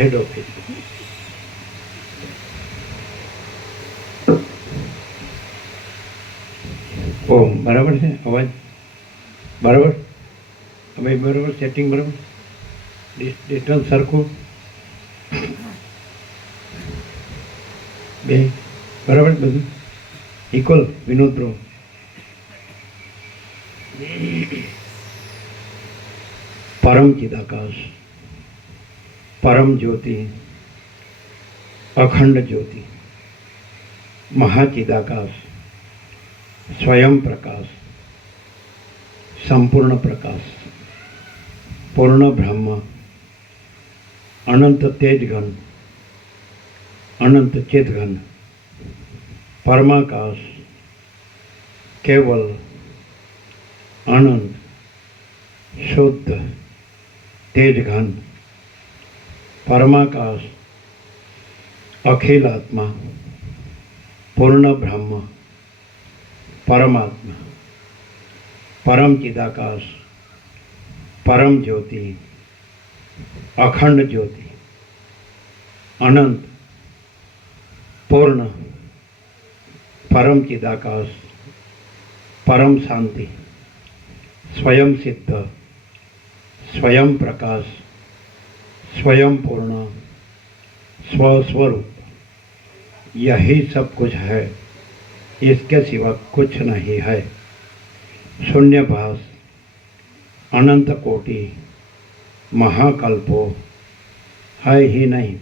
હેડ office. ઓમ બરાબર છે અવાજ? બરાબર? હવે બરાબર સેટિંગ બરાબર? ડિસ્ટન્સ સરખું બે બરાબર બધું ઇક્વલ. વિનોદ બ્રો પરમ ચિદાકાશ, પરમ જ્યોતિ, અખંડ જ્યોતિ, મહાચિદાકાશ, સ્વયં પ્રકાશ, સંપૂર્ણ પ્રકાશ, પૂર્ણ બ્રહ્મ, અનંત તેજઘન, અનંત ચેતઘન, પરમાકાશ, કેવલ, અનંત, શુદ્ધ, તેજઘન, પરમાકાશ, અખિલાત્મા, પૂર્ણ બ્રહ્મ, પરમાત્મા, પરમ ચિદાકાશ, પરમ જ્યોતિ, અખંડ જ્યોતિ, અનંત, પૂર્ણ, પરમ ચિદાકાશ, પરમ શાંતિ, स्वयं सिद्ध, स्वयं प्रकाश, स्वयं पूर्ण, स्वस्वरूप, यही सब कुछ है, इसके सिवा कुछ नहीं है. शून्यभास, अनंत कोटि, महाकल्पो है ही नहीं.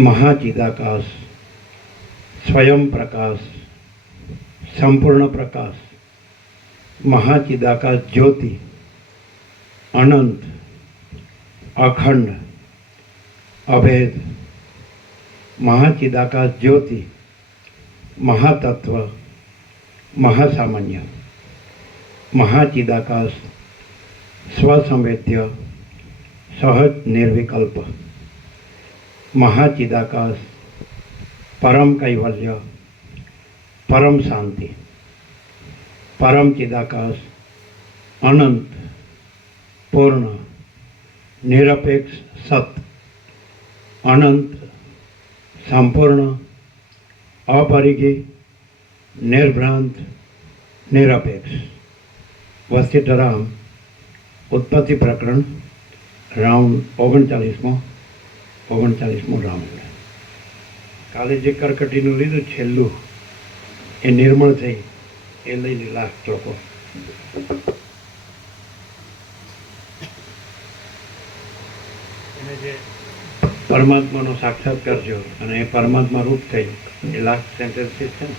महाचिदाकाश, स्वयं प्रकाश, संपूर्ण प्रकाश, महाचिदाकाश ज्योति, अनंत, अखंड, अभेद, महाचिदाकाश ज्योति, महातत्व, महासामान्य, महाचिदाकाश, स्वसंवेद्य, सहज निर्विकल्प, महाचिदाकाश, परम कैवल्य, परम शांति, परम चिदाकाश, अनंत, पूर्ण, निरपेक्ष सत, अनंत, संपूर्ण, अपरिघी, निर्भ्रांत, निरपेक्ष. वसिष्ठराम उत्पत्ति प्रकरण राउंड 39મો રાઉન્ડ. કાલે જે કરકટીનું લીધું છેલ્લું એ નિર્મળ થઈ એ લઈને લાખ શ્લોકો. એને જે પરમાત્માનો સાક્ષાત્કાર થયો અને એ પરમાત્મા રૂપ થઈ એ લાખ સેન્ટેન્સીસ છે ને.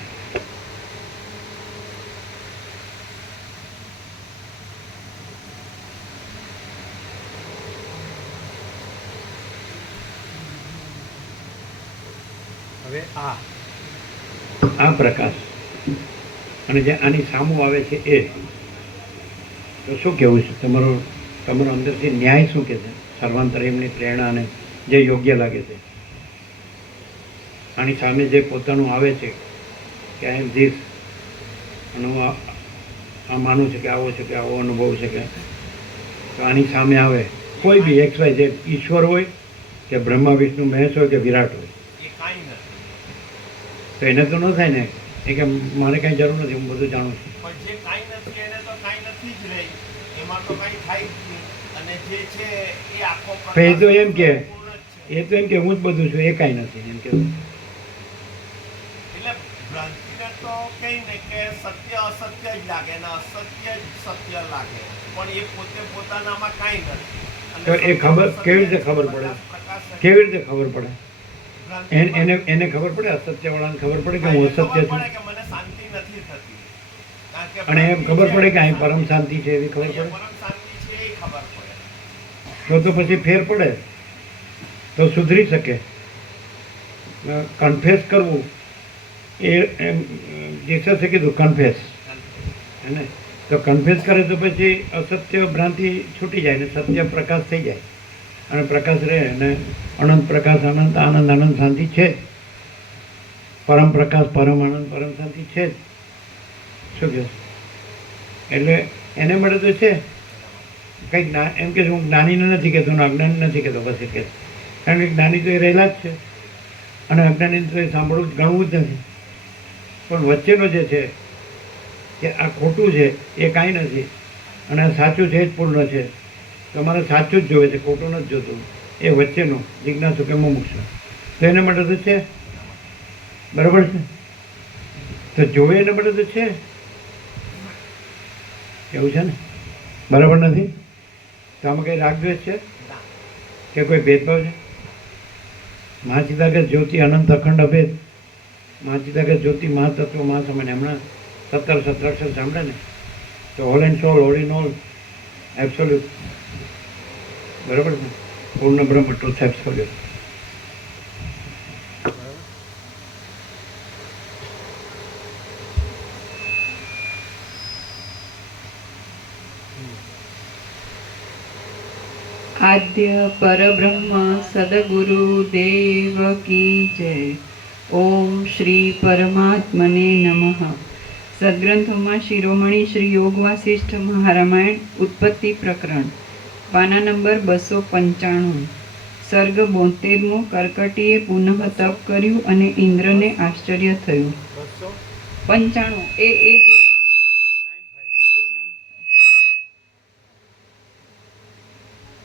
હવે આ પ્રકાશ અને જે આની સામું આવે છે એ તો શું કહેવું છે તમારો અંદરથી ન્યાય શું કહે છે? સર્વાંતર્યામીની પ્રેરણાને જે યોગ્ય લાગે છે આની સામે જે પોતાનું આવે છે કે આઈ એમ ધીસ અને હું આ માનું છે કે આવો છે કે આવો અનુભવ છે કે તો આની સામે આવે કોઈ બી XY જે ઈશ્વર હોય કે બ્રહ્મા વિષ્ણુ મહેશ હોય કે વિરાટ હોય તો એને તો ન થાય ને એ કે મારે કાંઈ જરૂર નથી, હું બધું જાણું છું. જે કાંઈ નથી એને તો કાંઈ નથી જ રહી, એમાં તો કાંઈ થાય જ નહીં. અને જે છે એ આખો એ તો એમ કે હું જ બધું છું, એ કાંઈ નથી એમ કે. એટલે ભ્રાંતિને તો કઈ ને કે સત્ય અસત્ય જ લાગે ને અસત્ય જ સત્ય લાગે, પણ એ પોતે પોતાનામાં કાંઈ નથી. તો એ ખબર કેવી રીતે ખબર પડે? કેવી રીતે ખબર પડે? એને ખબર પડે, અસત્ય વાળાને ખબર પડે કે હું અસત્ય છું, મને શાંતિ નથી થતી, અને એમ ખબર પડે કે અહીં પરમ શાંતિ છે એવી ખબર પડે. પરમ શાંતિ છે એ ખબર પડે તો પછી ફેર પડે તો સુધરી શકે. કન્ફેસ કરવું એ એમ જીસસે કીધું કન્ફેસ હે ને, તો કન્ફેસ કરે તો પછી અસત્ય ભ્રાંતિ છૂટી જાય ને સત્ય પ્રકાશ થઈ જાય અને પ્રકાશ રહે અને અનંત પ્રકાશ, અનંત આનંદ, અનંત શાંતિ છે જ. પરમ પ્રકાશ, પરમ આનંદ, પરમ શાંતિ છે જ. શું કહે એટલે એને મળે તો છે કંઈક એમ કે હું જ્ઞાનીને નથી કહેતો ને અજ્ઞાની નથી કહેતો, બસ એટલે કારણ કે જ્ઞાની તો એ રહેલા જ છે અને અજ્ઞાની તો એ સાંભળવું જ ગણવું જ નથી. પણ વચ્ચેનો જે છે કે આ ખોટું છે એ કાંઈ નથી અને આ સાચું છે જ પૂર્ણ છે, તમારે સાચું જ જોવે છે, ખોટું નથી જોતું, એ વચ્ચેનું જિજ્ઞાસુ કે મુમુક્ષુ, તો એના માટે તો છે, બરાબર છે. તો જોવે એના માટે તો છે, એવું છે ને, બરાબર નથી? તો આમાં કંઈ રાગદ્વેષ છે કે કોઈ ભેદભાવ છે? મહાચિદાગત જ્યોતિ અનંત અખંડ અભેદ, મહાચિદાગત જ્યોતિ મહાતત્વ મહાસમાન્ય, હમણાં 17 અક્ષર સાંભળે ને, તો whole and soul, all in all, absolute, બરાબર છે, પૂર્ણ બ્રહ્મ, ટ્રુથ એબ્સોલ્યુટ. આદ્ય પરબ્રહ્મ સદગુરુ દેવ કી જય. ઓમ શ્રી પરમાત્મને નમઃ. સદગ્રંથોમાં શિરોમણી શ્રી યોગ વાસિષ્ઠ મહારામાયણ ઉત્પત્તિ પ્રકરણ, પાના નંબર 295, સર્ગ 72. કર્કટીએ પુનઃ તપ કર્યું અને ઇન્દ્રને આશ્ચર્ય થયું. 95 એ જ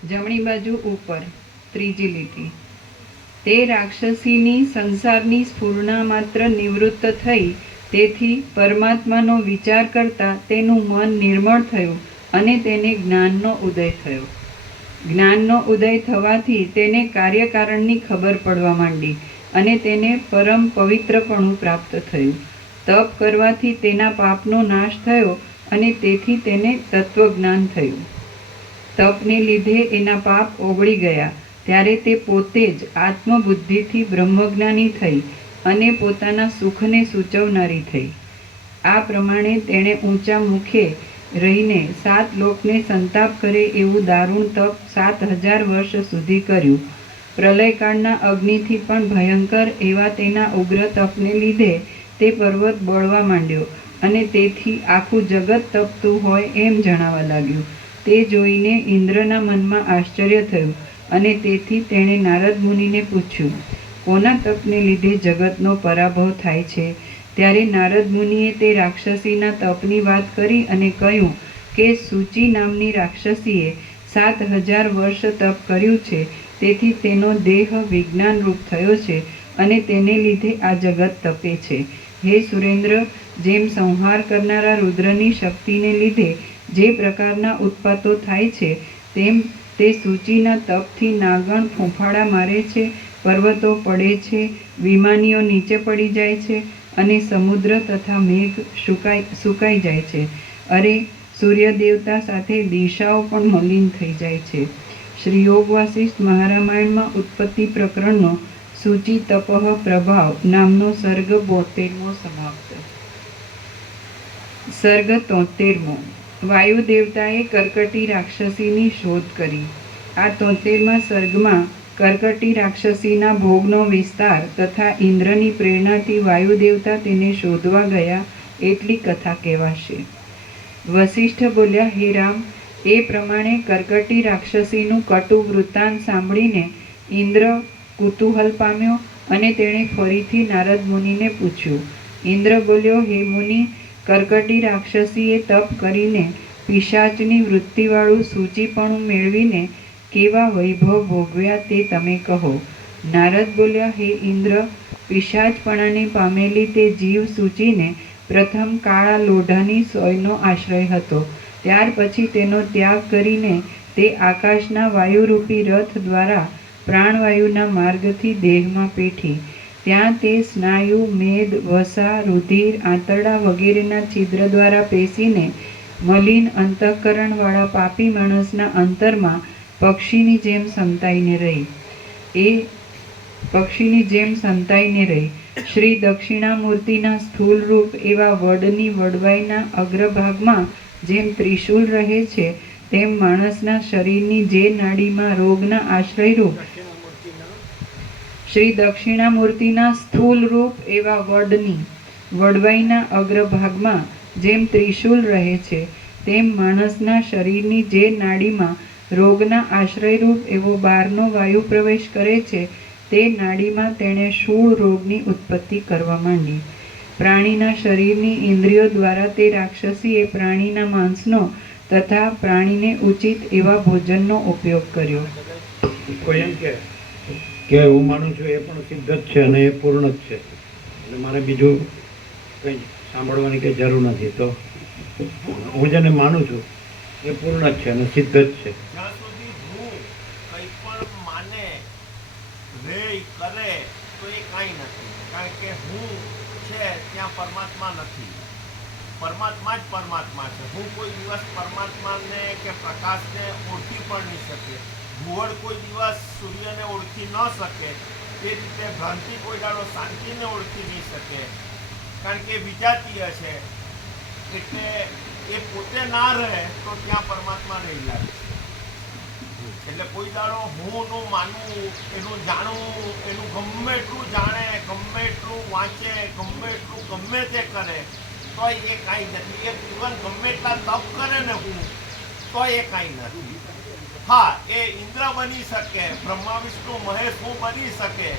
જમણી બાજુ ઉપર ત્રીજી લીટી. તે રાક્ષસીની સંસારની સ્ફૂર્ણા માત્ર નિવૃત્ત થઈ, તેથી પરમાત્માનો વિચાર કરતા તેનું મન નિર્મળ થયું અને તેને જ્ઞાનનો ઉદય થયો. જ્ઞાનનો ઉદય થવાથી તેને કાર્યકારણની ખબર પડવા માંડી અને તેને પરમ પવિત્રપણું પ્રાપ્ત થયું. તપ કરવાથી તેના પાપનો નાશ થયો અને તેથી તેને તત્વજ્ઞાન થયું. તપને લીધે એના પાપ ઓગળી ગયા ત્યારે તે પોતે જ આત્મબુદ્ધિથી બ્રહ્મજ્ઞાની થઈ અને પોતાના સુખને સૂચવનારી થઈ. આ પ્રમાણે તેણે ઊંચા મુખે રહીને 7 લોકને સંતાપ કરે એવું દારૂણ તપ 7000 વર્ષ સુધી કર્યું. પ્રલયકાળના અગ્નિથી પણ ભયંકર એવા તેના ઉગ્ર તપને લીધે તે પર્વત બળવા માંડ્યો અને તેથી આખું જગત તપતું હોય એમ જણાવા લાગ્યું. તે જોઈને ઇન્દ્રના મનમાં આશ્ચર્ય થયું અને તેથી તેણે નારદ મુનિને પૂછ્યું, કોના તપને લીધે જગતનો પરાભવ થાય છે? ત્યારે નારદ મુનિએ તે રાક્ષસીના તપની વાત કરી અને કહ્યું કે સૂચિ નામની રાક્ષસીએ 7000 વર્ષ તપ કર્યું છે, તેથી તેનો દેહ વિજ્ઞાન રૂપ થયો છે અને તેને લીધે આ જગત તપે છે. હે સુરેન્દ્ર, જેમ સંહાર કરનારા રુદ્રની શક્તિને લીધે જે પ્રકારના ઉત્પાતો થાય છે, તેમ તે સૂચિના તપથી નાગણ ફૂંફાડા મારે છે, પર્વતો પડે છે, વિમાનીઓ નીચે પડી જાય છે અને સમુદ્ર તથા મેઘ સુકાઈ જાય છે. અરે, સૂર્ય દેવતા સાથે દિશાઓ પણ મલિન થઈ જાય છે. શ્રી યોગ વાસિષ્ઠ મહારામાયણમાં ઉત્પત્તિ પ્રકરણનો સૂચિ તપઃ પ્રભાવ નામનો સર્ગ 72મો સમાપ્ત. સર્ગ 73મો. વાયુ દેવતાએ કર્કટી રાક્ષસીની શોધ કરી. આ 73મા સર્ગમાં કર્કટી રાક્ષસીના ભોગનો વિસ્તાર તથા ઇન્દ્રની પ્રેરણાથી વાયુ દેવતા તેને શોધવા ગયા એટલી કથા કહેવાશે. વસિષ્ઠ બોલ્યા, હે રામ, એ પ્રમાણે કર્કટી રાક્ષસીનું કટુ વૃત્તાંત સાંભળીને ઇન્દ્ર કુતૂહલ પામ્યો અને તેણે ફરીથી નારદ મુનિને પૂછ્યું. ઇન્દ્ર બોલ્યો, હે મુનિ, કર્કટી રાક્ષસીએ તપ કરીને પિશાચની વૃત્તિવાળું સૂચિપણું મેળવીને કેવા વૈભવ ભોગવ્યા તે તમે કહો. નારદ બોલ્યા, હે ઇન્દ્ર, પિશાચપણાને પામેલી તે જીવ સૂચિને પ્રથમ કાળા લોઢાની સોયનો આશ્રય હતો. ત્યાર પછી તેનો ત્યાગ કરીને તે આકાશના વાયુરૂપી રથ દ્વારા પ્રાણવાયુના માર્ગથી દેહમાં પેઠી. ત્યાં તે સ્નાયુ, મેદ, વસા, રુધિર, આંતરડા વગેરેના છિદ્ર દ્વારા પેસીને મલિન અંતઃકરણવાળા પાપી માણસના અંતરમાં પક્ષીની જેમ સંતાઈને રહી. શ્રી દક્ષિણામૂર્તિના સ્થૂલ રૂપ એવા વડની વડવાઈના અગ્રભાગમાં જેમ ત્રિશૂલ રહે છે, તેમ માણસના શરીરની જે નાડીમાં રોગના આશ્રયરૂપ શ્રી દક્ષિણામૂર્તિના સ્થૂલ રૂપ એવા વડની વડવાઈના અગ્રભાગમાં જેમ ત્રિશૂલ રહે છે, તેમ માણસના શરીરની જે નાડીમાં રોગના આશ્રયરૂપ એવો બહારનો વાયુ પ્રવેશ કરે છે તે નાડીમાં તેણે શૂળ રોગની ઉત્પત્તિ કરવા માંડી. પ્રાણીના શરીરની ઇન્દ્રિયો દ્વારા તે રાક્ષસીએ પ્રાણીના માંસનો તથા પ્રાણીને ઉચિત એવા ભોજનનો ઉપયોગ કર્યો. કોઈ એમ કે હું માનું છું એ પણ સિદ્ધ જ છે અને એ પૂર્ણ જ છે, એટલે મારે બીજું કંઈ સાંભળવાની કંઈ જરૂર નથી. તો હું જેને માનું છું એ પૂર્ણ જ છે અને સિદ્ધ જ છે. જ્યાં સુધી હું કંઈ પણ માને રે કરે તો એ કાંઈ નથી, કારણ કે હું છે ત્યાં પરમાત્મા નથી. પરમાત્મા જ પરમાત્મા છે. હું કોઈ દિવસ પરમાત્માને કે પ્રકાશને ઓળખી પણ નહીં શકે. ભુવડ કોઈ દિવસ સૂર્યને ઓળખી ન શકે, તે રીતે ભ્રાંતિ કોઈ દાડો શાંતિને ઓળખી નહીં શકે, કારણ કે વિજાતીય છે. એટલે એ પોતે ના રહે તો ત્યાં પરમાત્મા રહેલા છે. એટલે કોઈ દાડો હુંનું માનવું, એનું જાણવું, એનું ગમે એટલું જાણે, ગમે એટલું વાંચે, ગમે એટલું ગમે તે કરે તો એ કાંઈ નથી. એ જીવન ગમે એટલા તપ કરે ને હું તો એ કાંઈ નથી. હા, એ ઇન્દ્ર બની શકે, બ્રહ્મા વિષ્ણુ મહેશ હું બની શકે,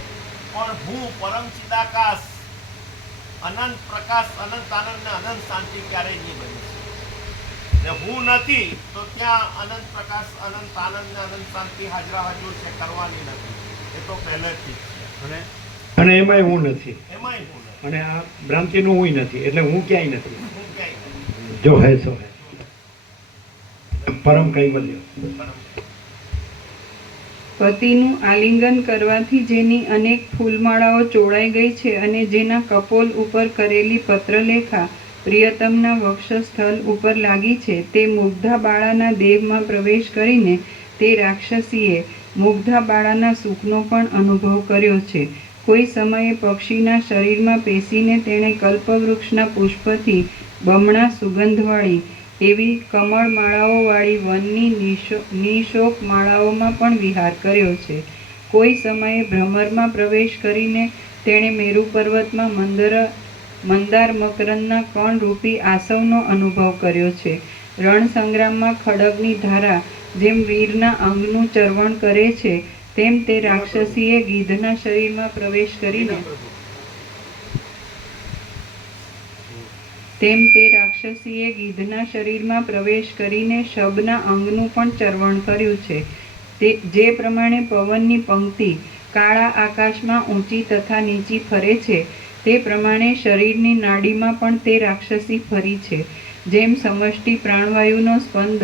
પણ હું પરમ ચિદાકાશ અનંત પ્રકાશ, અનંત આનંદ ને અનંત શાંતિ ક્યારેય નહીં બની શકે. ને હું નથી તો ત્યાં અનંત પ્રકાશ, અનંત આનંદ ને અનંત શાંતિ હાજરા હાજર છે, કરવાની નથી. એ તો પહેલેથી જ છે. અને એમાંય હું નથી, એમાંય હું નથી, અને આ ભ્રાંતિનું હું નથી, એટલે હું ક્યાંય નથી. હું ક્યાંય નથી. જો હે સો હે, પરમ કૈવલ્ય. પતિનું આલિંગન કરવાથી જેની અનેક ફૂલમાળાઓ ચોળાઈ ગઈ છે અને જેના કપોલ ઉપર કરેલી પત્રલેખા પ્રિયતમના વક્ષસ્થળ ઉપર લાગી છે, તે મુગ્ધા બાળાના દેહમાં પ્રવેશ કરીને તે રાક્ષસીએ મુગ્ધા બાળાના સુખનો પણ અનુભવ કર્યો છે. કોઈ સમયે પક્ષીના શરીરમાં પેસીને તેણે કલ્પવૃક્ષના પુષ્પથી બમણા સુગંધવાળી એવી કમળ માળાઓવાળી વનની નિશોક માળાઓમાં પણ વિહાર કર્યો છે. કોઈ સમયે ભ્રમરમાં પ્રવેશ કરીને તેણે મેરુ પર્વતમાં મંદાર મકરંદના કણરૂપી આસવનો અનુભવ કર્યો છે. રણ સંગ્રામમાં ખડગની ધારા જેમ વીરના અંગનું ચરવણ કરે છે, તેમ તે રાક્ષસીએ ગીધના શરીરમાં પ્રવેશ કરીને શબના અંગનું પણ ચરવણ કર્યું છે. જે પ્રમાણે પવનની પંક્તિ કાળા આકાશમાં ઊંચી તથા નીચી ફરે છે, તે પ્રમાણે શરીરની નાડીમાં પણ તે રાક્ષસી ફરી છે. જેમ સમષ્ટિ પ્રાણવાયુનો સ્પંદ